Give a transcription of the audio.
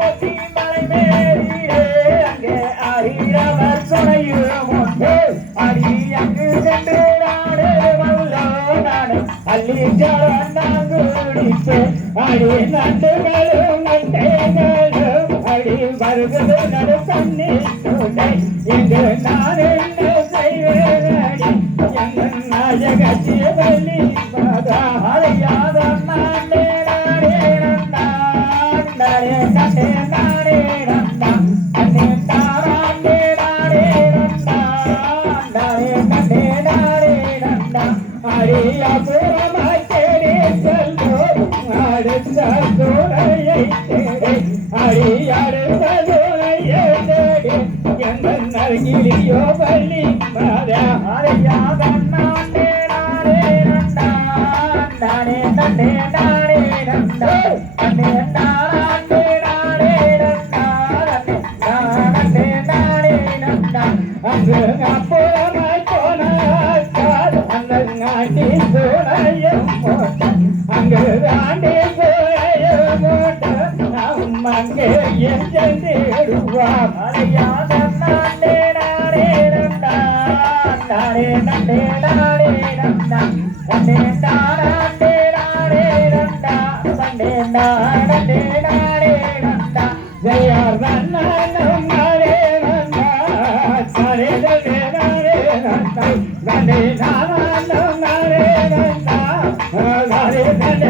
பொத்தி மலை மேலே அங்கே அறிகிறவர் துணையும் உண்டு அடி அங்கு சென்று நாடு வல்லோ நாடு அள்ளி ஜாண்டாங்கு குடிப்பேன் அடி நண்டுகளும் நட்டைகளும் அடி வருகிறது நடு தண்ணி துணை இங்கு நான் என்ன செய்வேன் அடி எங்கள் நாயகத்திய வள்ளி அறியாத நாடே நாடே நாடே நாடே நாடே நாடே நாடே நாடே நாடே நாடே நாடே அடியா புறமாய் தேடி செல்வோம் அடுத்த துணையை தேடி அடியடுத்த துணையை தேடி எங்கள் நல்கிலியோ வள்ளி அறியாத நாடே நாடே நாடே நாடே நாடே நாடே நாடே அங்கு அப்புறமாய் போனார் அந்த ஆண்டி சூழையும் போட்டான் அங்கு ஆண்டி சூழையும் போட்டான் அங்கே என் சென்றிடுவார் அறியாத நாடே நாடே நாடே நாடே நாடே நாடே நாடே நாடே நாடே நாடே ஜெயார் நன்னும் நாடே நாடே நாடே நாடே நாடே நாடே நாடே